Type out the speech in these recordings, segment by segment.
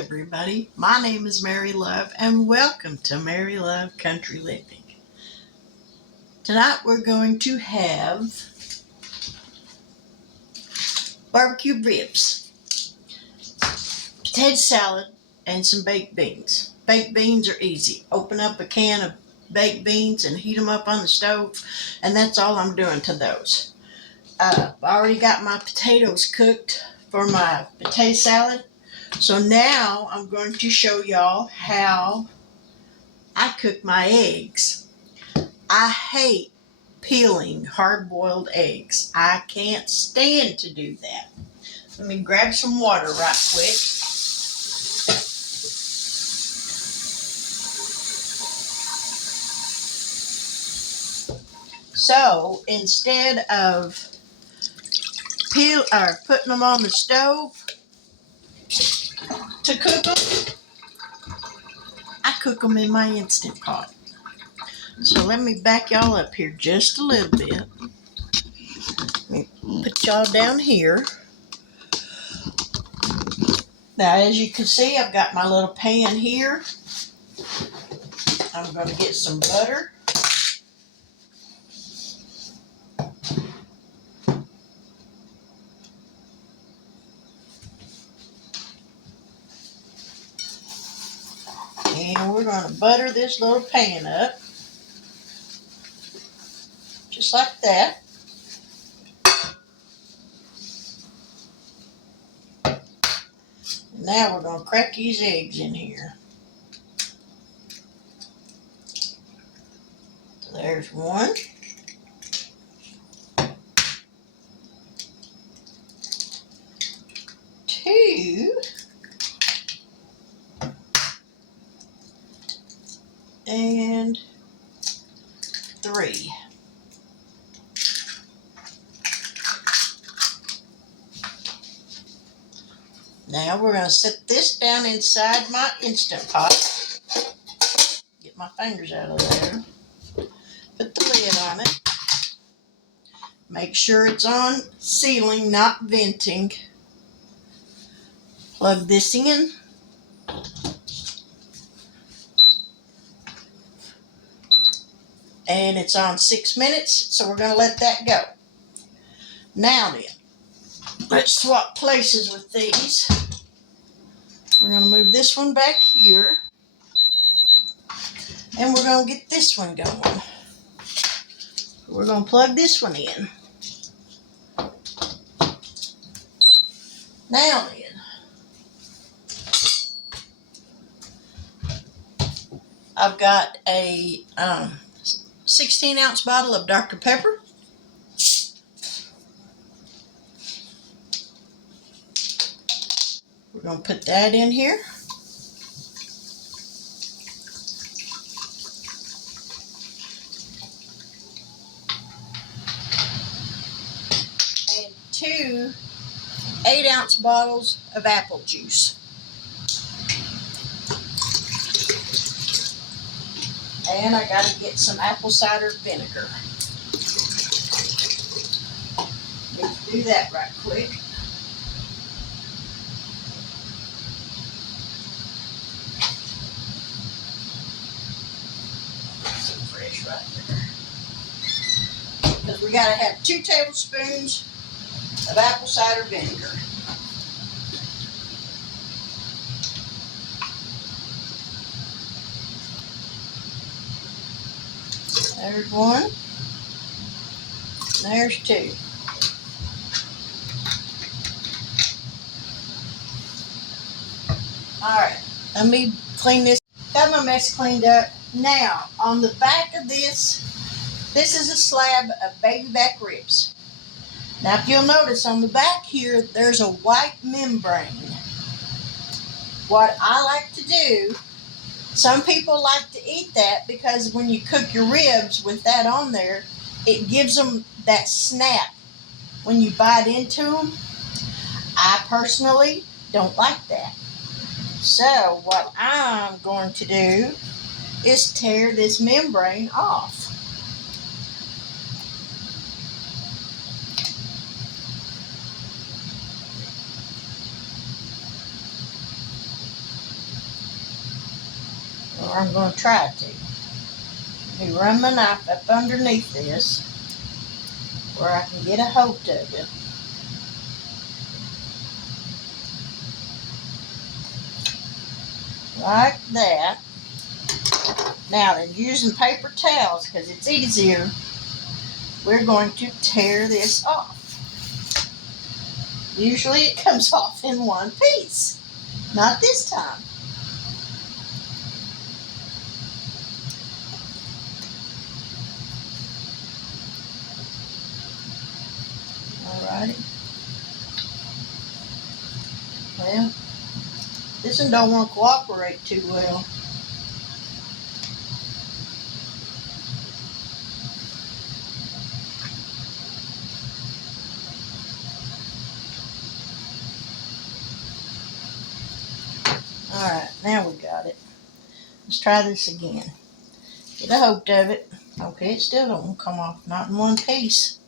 everybody, my name is Mary Love and welcome to Mary Love Country Living. Tonight we're going to have barbecue ribs, potato salad, and some baked beans. Baked beans are easy. Open up a can of baked beans and heat them up on the stove, and that's all I'm doing to those. I already got my potatoes cooked for my potato salad. So now I'm going to show y'all how I cook my eggs. I hate peeling hard-boiled eggs. I can't stand to do that. Let me grab some water right quick. So instead of putting them on the stove to cook them, I cook them in my Instant Pot. So let me back y'all up here just a little bit. Let me put y'all down here. Now, as you can see, I've got my little pan here. I'm going to get some butter. And we're going to butter this little pan up. Just like that. Now we're going to crack these eggs in here. So there's one. Two. And three. Now we're going to set this down inside my Instant Pot. Get my fingers out of there. Put the lid on it. Make sure it's on sealing, not venting. Plug this in. And it's on 6 minutes, so we're going to let that go. Now then, let's swap places with these. We're going to move this one back here. And we're going to get this one going. We're going to plug this one in. Now then, I've got a 16-ounce bottle of Dr. Pepper. We're going to put that in here. And 2 8-ounce bottles of apple juice. And I got to get some apple cider vinegar. Need to do that right quick. Some fresh right there. Because we got to have 2 tablespoons of apple cider vinegar. There's one. There's 2. Alright, let me clean this. Got my mess cleaned up. Now, on the back of this is a slab of baby back ribs. Now, if you'll notice on the back here, there's a white membrane. What I like to do, some people like to eat that because when you cook your ribs with that on there, it gives them that snap when you bite into them. I personally don't like that. So what I'm going to do is tear this membrane off. or I'm going to try to. Let me run my knife up underneath this where I can get a hold of it. Like that. Now then, using paper towels because it's easier, we're going to tear this off. Usually it comes off in one piece. Not this time. Alrighty. Well, this one don't want to cooperate too well. Alright, now we got it. Let's try this again. Get a hold of it. Okay, it still don't come off, not in one piece.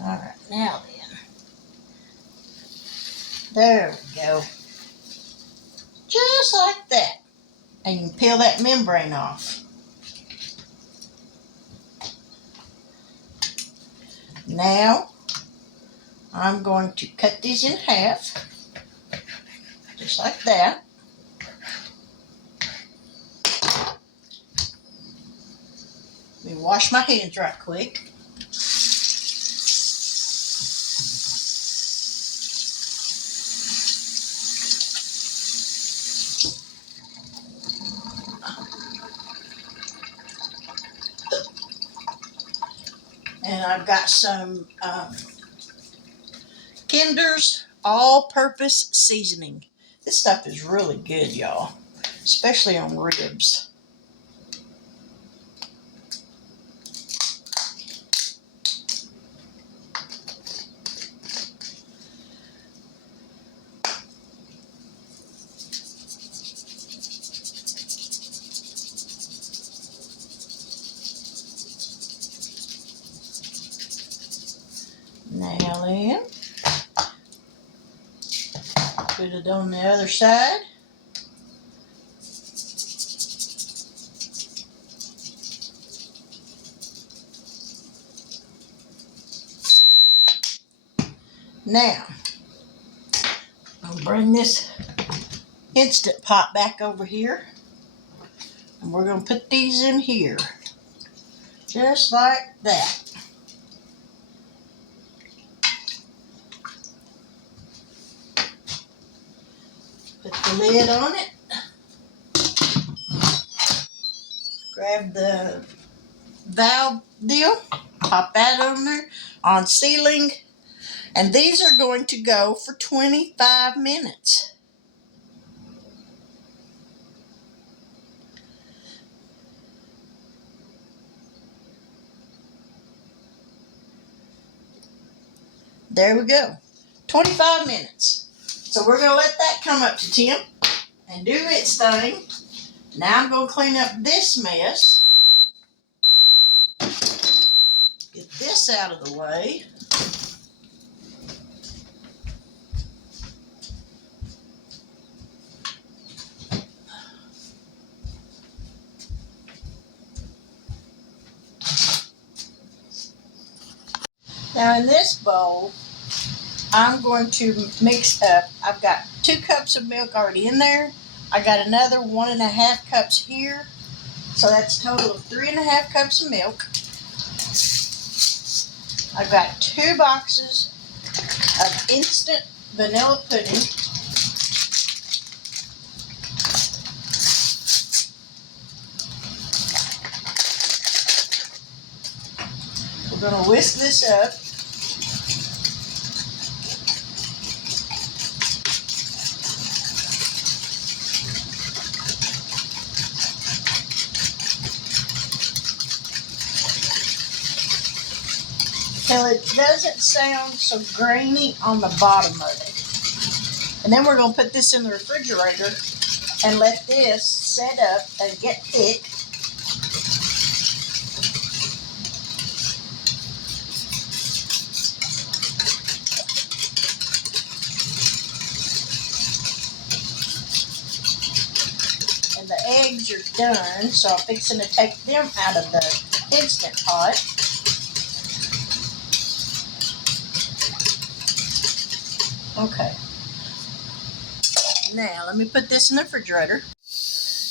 Alright, now then. There we go. Just like that. And you can peel that membrane off. Now, I'm going to cut these in half. Just like that. Let me wash my hands right quick. And I've got some Kinder's all-purpose seasoning. This stuff is really good, y'all, especially on ribs. Now then, put it on the other side. Now, I'll bring this Instant Pot back over here. And we're going to put these in here. Just like that. Put the lid on it. Grab the valve deal. Pop that on there. On sealing. And these are going to go for 25 minutes. There we go. 25 minutes. So we're going to let that come up to temp and do its thing. Now I'm going to clean up this mess. Get this out of the way. Now in this bowl, I'm going to mix up. I've got 2 cups of milk already in there. I got another 1.5 cups here. So that's a total of 3.5 cups of milk. I've got 2 boxes of instant vanilla pudding. We're going to whisk this up. Till it doesn't sound so grainy on the bottom of it. And then we're going to put this in the refrigerator and let this set up and get thick. And the eggs are done, so I'm fixing to take them out of the Instant Pot. Okay. Now, let me put this in the refrigerator.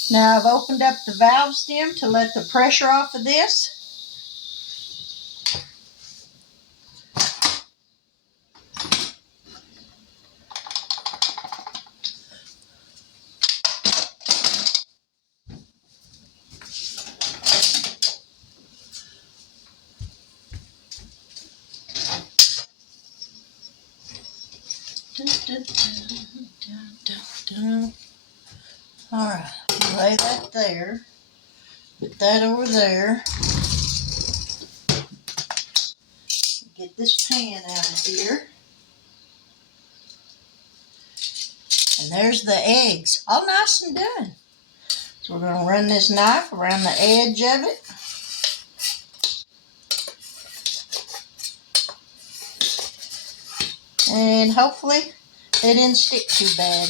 Now, I've opened up the valve stem to let the pressure off of this. All right, lay that there. Put that over there. Get this pan out of here. And there's the eggs, all nice and done. So we're going to run this knife around the edge of it. And hopefully it didn't stick too bad.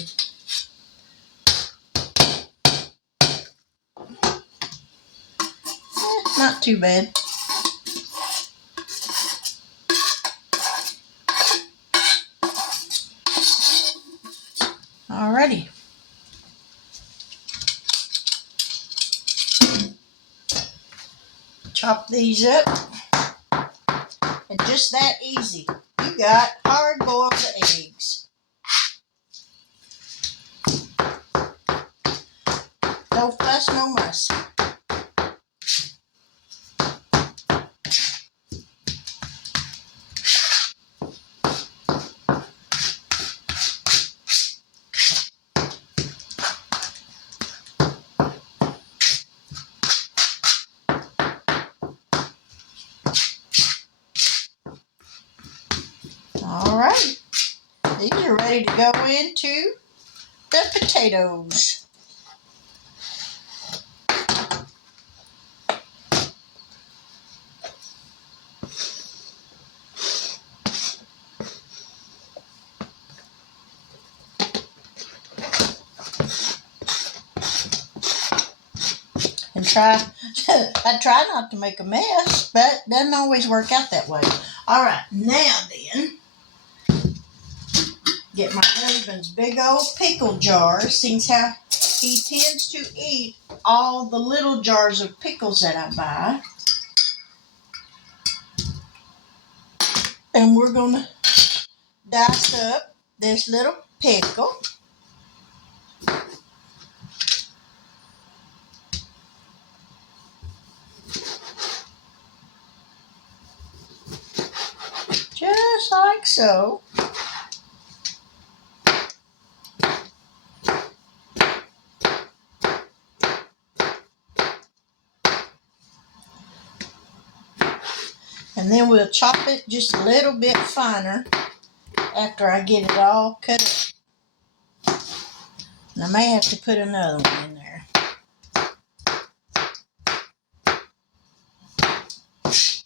Not too bad. Alrighty. Chop these up. And just that easy. You got hard-boiled eggs. No fuss, no muss. All right, these are ready to go into the potatoes. And I try not to make a mess, but it doesn't always work out that way. All right, now then, get my husband's big old pickle jar. Seeing how he tends to eat all the little jars of pickles that I buy. And we're going to dice up this little pickle. Just like so. And then we'll chop it just a little bit finer after I get it all cut up. And I may have to put another one in there.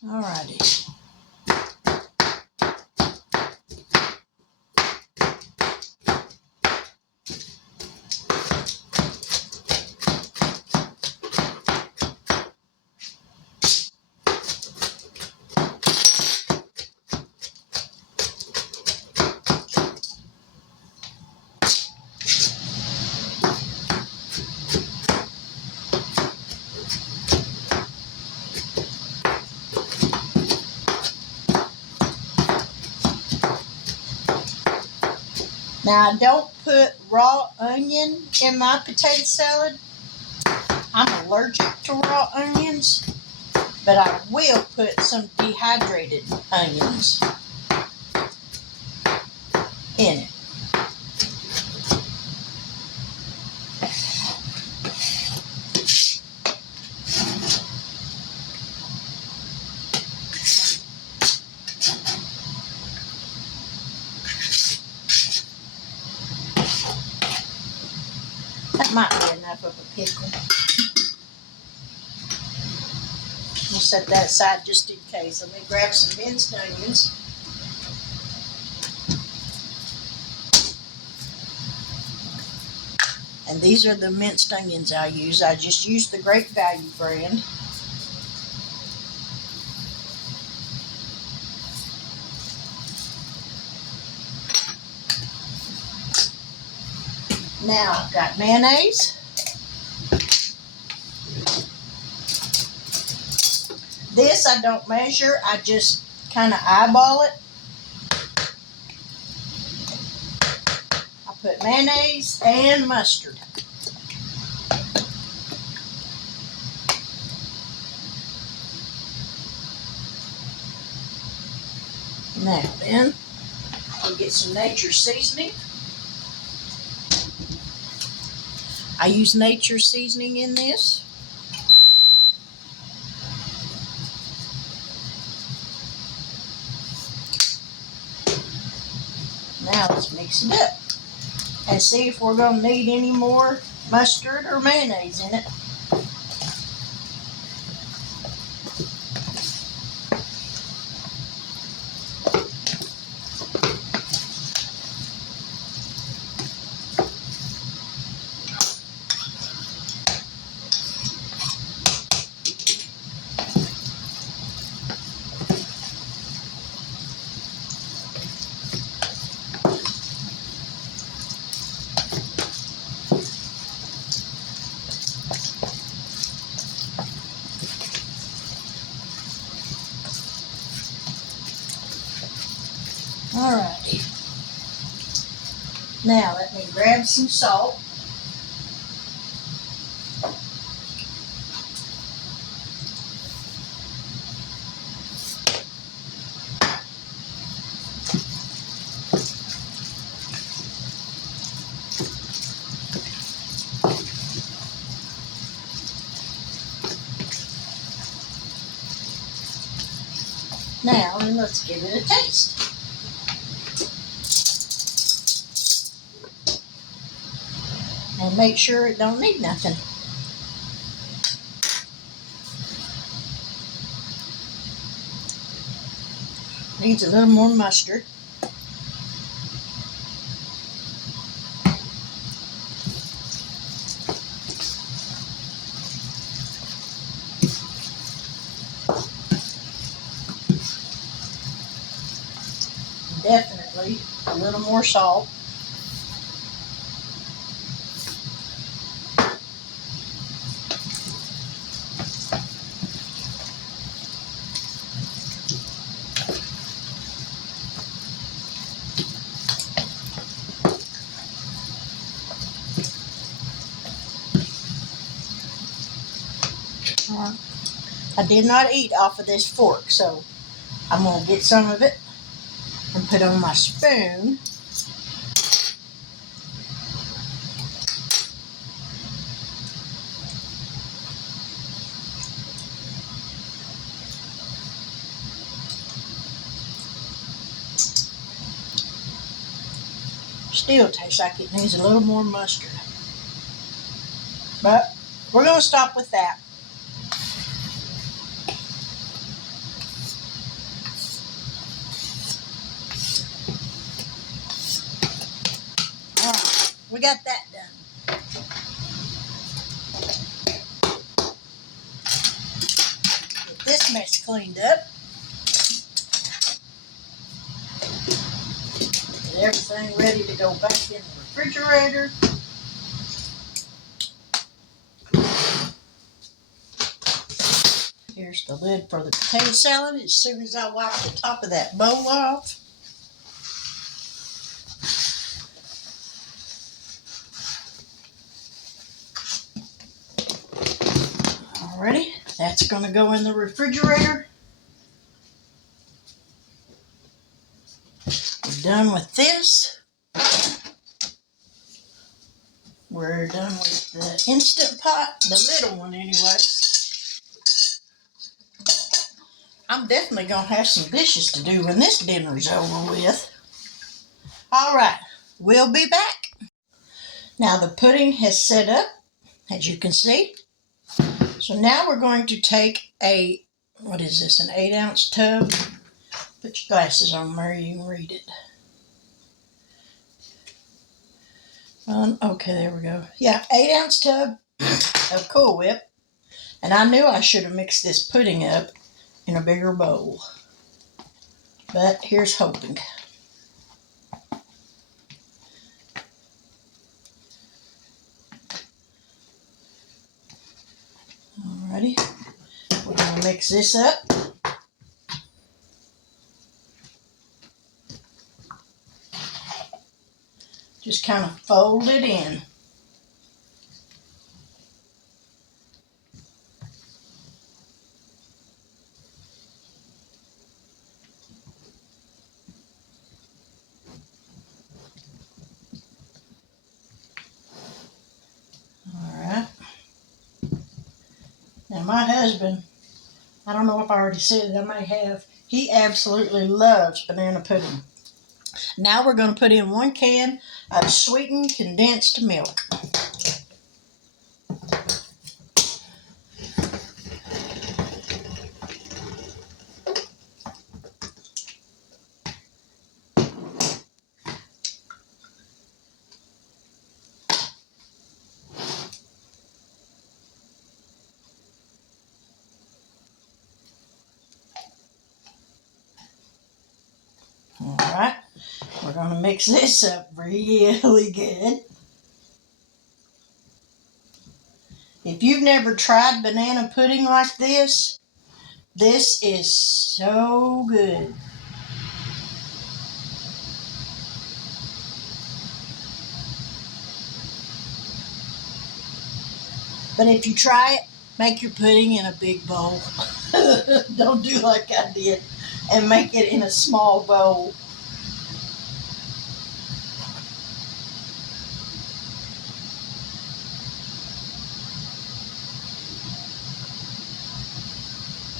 Alrighty. Now, I don't put raw onion in my potato salad. I'm allergic to raw onions, but I will put some dehydrated onions in it. me set that aside just in case. Let me grab some minced onions. And these are the minced onions I use. I just use the Great Value brand. Now I've got mayonnaise. This I don't measure. I just kind of eyeball it. I put mayonnaise and mustard. Now then, we'll get some Nature Seasoning. I use Nature Seasoning in this. Now let's mix it up and see if we're going to need any more mustard or mayonnaise in it. Alrighty. Now let me grab some salt. Now, and let's give it a taste. And make sure it don't need nothing. Needs a little more mustard. Definitely a little more salt. I did not eat off of this fork, so I'm going to get some of it and put on my spoon. Still tastes like it needs a little more mustard. But we're going to stop with that. All right, we got that done. Get this mess cleaned up. Get everything ready to go back in the refrigerator. Here's the lid for the potato salad. As soon as I wipe the top of that bowl off. Alrighty, that's going to go in the refrigerator. We're done with this. We're done with the Instant Pot, the little one anyway. I'm definitely going to have some dishes to do when this dinner's over with. Alright, we'll be back. Now the pudding has set up, as you can see. So now we're going to take a what is this, an 8-ounce tub? Put your glasses on, Mary, you can read it. Okay, there we go. Yeah, 8-ounce tub of Cool Whip. And I knew I should have mixed this pudding up in a bigger bowl. But here's hoping. Alrighty, we're going to mix this up. Just kind of fold it in. Alright. Now my husband, I don't know if I already said it, I may have, he absolutely loves banana pudding. Now we're going to put in 1 can of sweetened condensed milk. Alright, we're going to mix this up really good. If you've never tried banana pudding like this is so good. But if you try it, make your pudding in a big bowl. Don't do like I did and make it in a small bowl.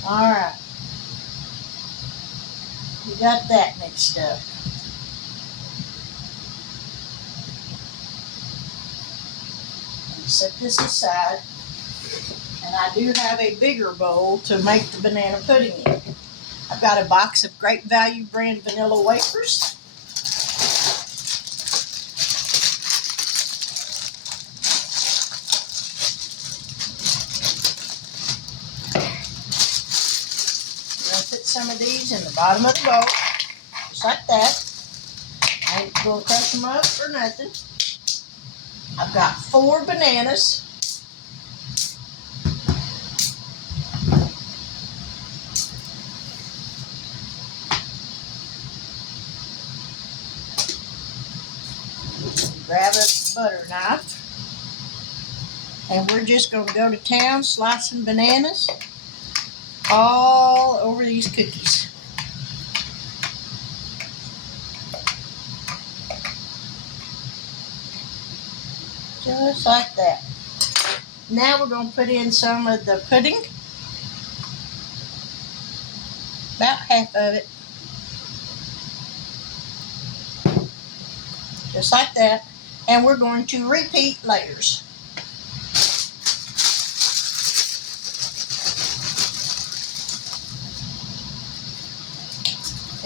Alright. We got that mixed up. Set this aside. And I do have a bigger bowl to make the banana pudding in. I've got a box of Great Value brand vanilla wafers. I'm going to put some of these in the bottom of the bowl, just like that. I ain't going to crush them up or nothing. I've got 4 bananas. Grab a butter knife. And we're just going to go to town slicing bananas all over these cookies. Just like that. Now we're going to put in some of the pudding. About half of it. Just like that. And we're going to repeat layers.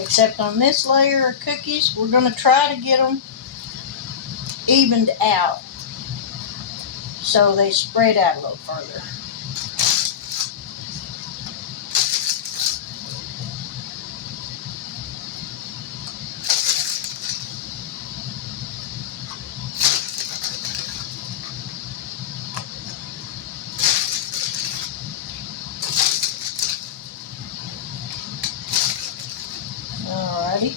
Except on this layer of cookies, we're going to try to get them evened out so they spread out a little further. Alrighty,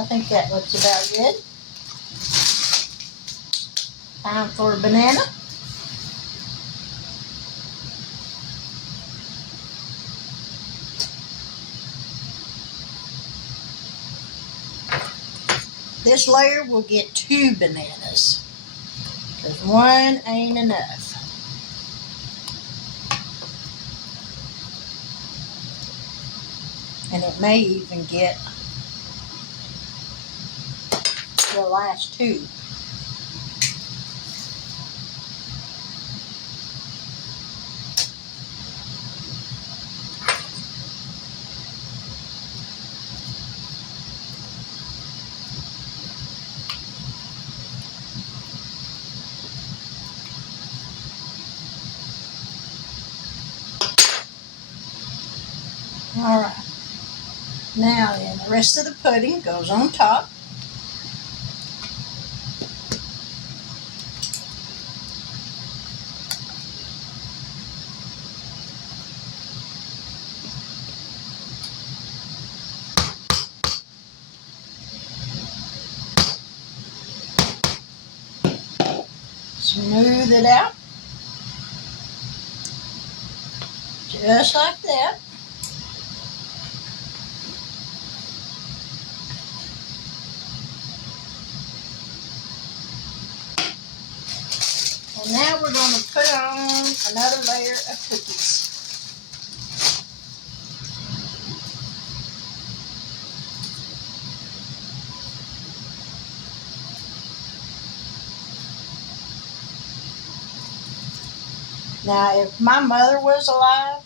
I think that looks about good. Time for a banana. This layer will get 2 bananas, because 1 ain't enough. And it may even get the last 2. All right. Now then, the rest of the pudding goes on top. Smooth it out. Just like that. And now we're going to put on another layer of cookies. Now, if my mother was alive,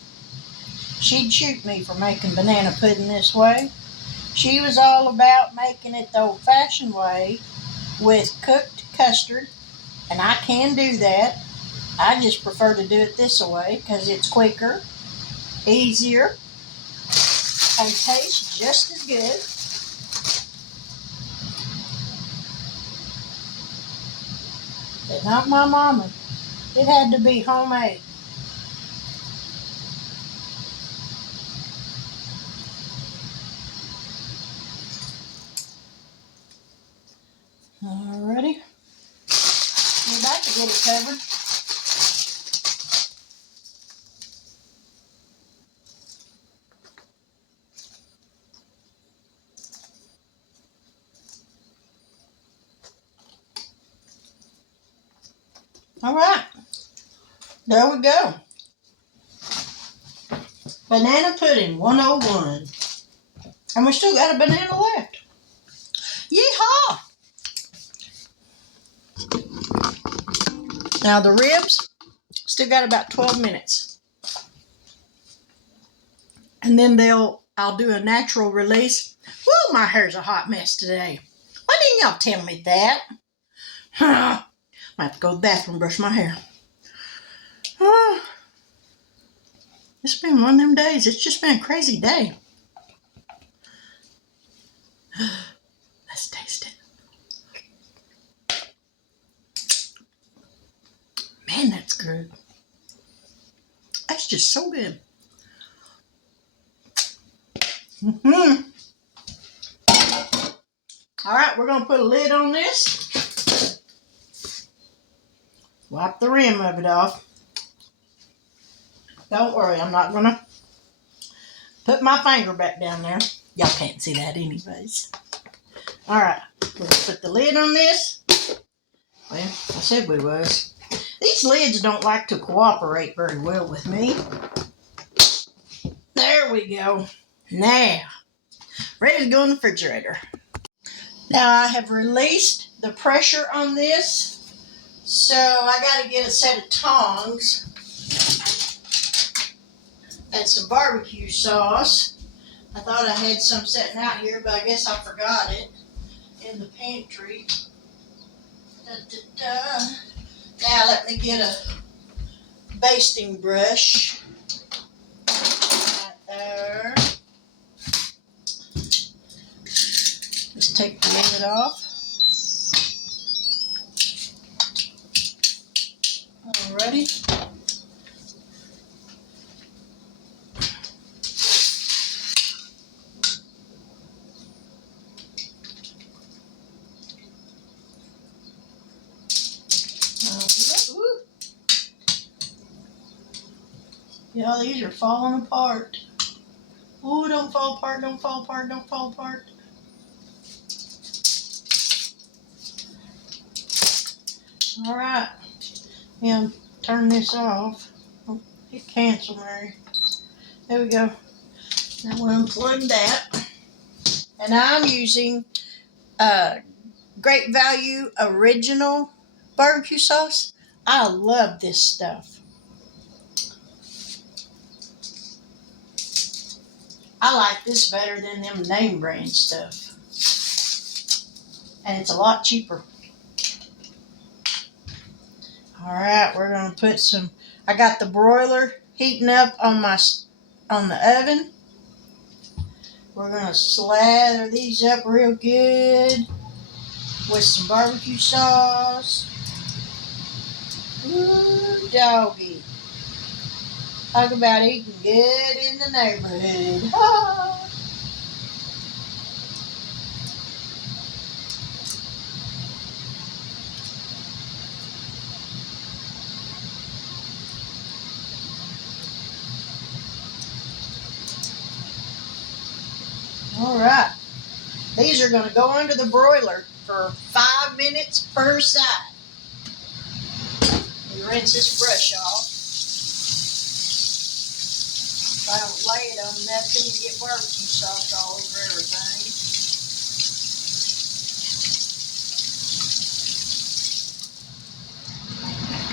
she'd shoot me for making banana pudding this way. She was all about making it the old-fashioned way with cooked custard, and I can do that. I just prefer to do it this way because it's quicker, easier, and tastes just as good. But not my mama. It had to be homemade. Alrighty. We're about to get it covered. Alright. There we go. Banana pudding 101. And we still got a banana left. Yeehaw! Now the ribs, still got about 12 minutes. And then I'll do a natural release. Woo, my hair's a hot mess today. Why didn't y'all tell me that? I have to go to the bathroom and brush my hair. It's been one of them days. It's just been a crazy day. Let's taste it. Man, that's good. That's just so good. All right, we're going to put a lid on this. Wipe the rim of it off. Don't worry, I'm not going to put my finger back down there. Y'all can't see that anyways. All right, we're going to put the lid on this. Well, I said we was. These lids don't like to cooperate very well with me. There we go. Now, ready to go in the refrigerator. Now I have released the pressure on this, so I got to get a set of tongs and some barbecue sauce. I thought I had some sitting out here, but I guess I forgot it in the pantry. Now let me get a basting brush. Right there. Just take the lid off. Alrighty. Yeah, these are falling apart. Ooh, don't fall apart, don't fall apart, don't fall apart. Alright. Yeah, turn this off. Oh, hit cancel, Mary. There we go. Now we'll unplug that. And I'm using Great Value Original barbecue sauce. I love this stuff. I like this better than them name brand stuff. And it's a lot cheaper. Alright, we're going to put some, I got the broiler heating up on the oven. We're going to slather these up real good with some barbecue sauce. Ooh, doggy. Talk about eating good in the neighborhood. All right. These are going to go under the broiler for 5 minutes per side. You rinse this brush off. If I don't lay it on nothing, you get barbecue sauce all over everything.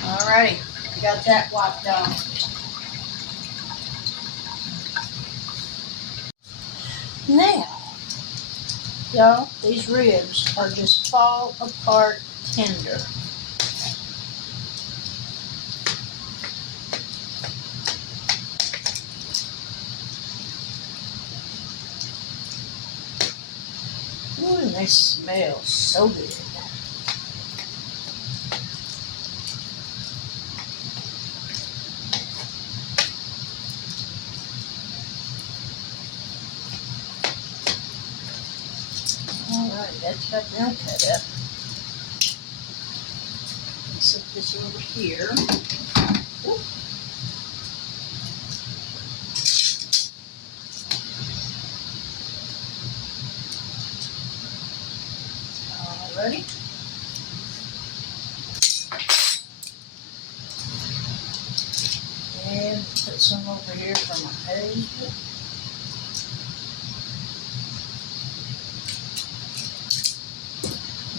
Alrighty, I got that wiped off. Now, y'all, these ribs are just fall apart tender. Ooh, and they smell so good. Alright, that's got them cut up. Let's set this over here. Ooh. Alrighty. And put some over here for my husband.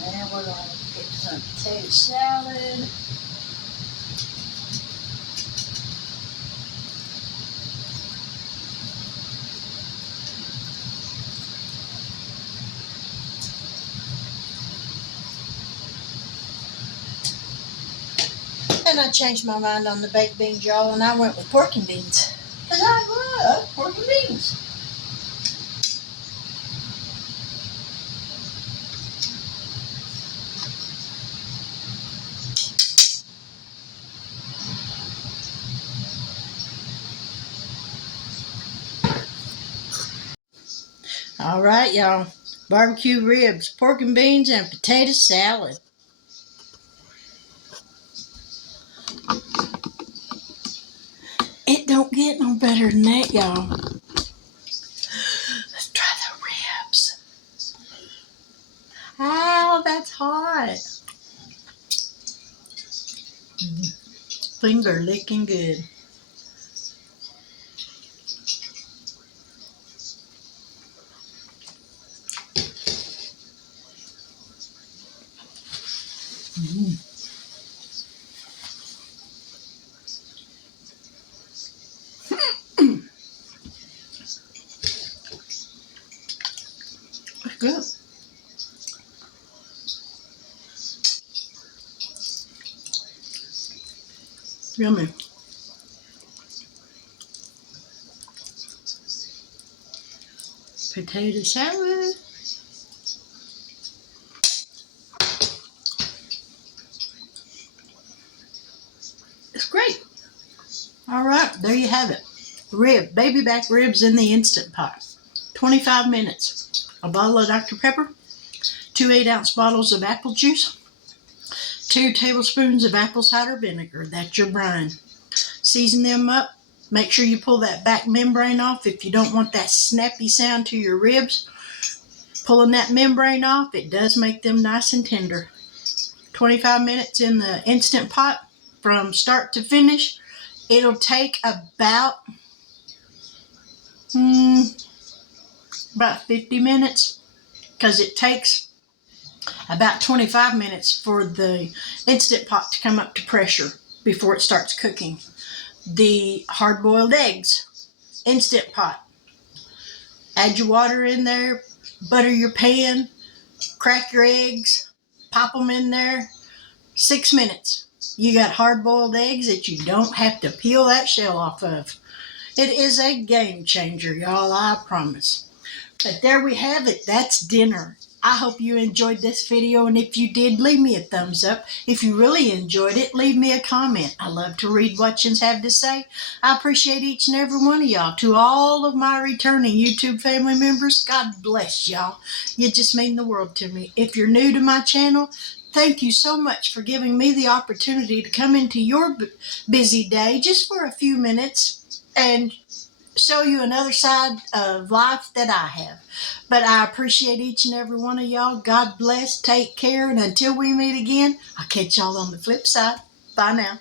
Now we're going to get some potato salad. And I changed my mind on the baked beans, y'all, and I went with pork and beans. Because I love pork and beans. All right, y'all. Barbecue ribs, pork and beans, and potato salad. It don't get no better than that, y'all. Let's try the ribs. Ow, that's hot. Finger licking good. That's good. Yummy. Potato salad. It's great. All right, there you have it. Baby back ribs in the Instant Pot. 25 minutes. A bottle of Dr. Pepper. 2 8-ounce bottles of apple juice. 2 tablespoons of apple cider vinegar. That's your brine. Season them up. Make sure you pull that back membrane off if you don't want that snappy sound to your ribs. Pulling that membrane off, it does make them nice and tender. 25 minutes in the Instant Pot from start to finish. It'll take about 50 minutes because it takes about 25 minutes for the Instant Pot to come up to pressure before it starts cooking. The hard-boiled eggs, Instant Pot. Add your water in there, butter your pan, crack your eggs, pop them in there. 6 minutes. You got hard-boiled eggs that you don't have to peel that shell off of. It is a game changer, y'all, I promise. But there we have it. That's dinner. I hope you enjoyed this video, and if you did, leave me a thumbs up. If you really enjoyed it, leave me a comment. I love to read what you have to say. I appreciate each and every one of y'all. To all of my returning YouTube family members, God bless y'all. You just mean the world to me. If you're new to my channel, thank you so much for giving me the opportunity to come into your busy day just for a few minutes and show you another side of life that I have. But I appreciate each and every one of y'all. God bless. Take care. And until we meet again, I'll catch y'all on the flip side. Bye now.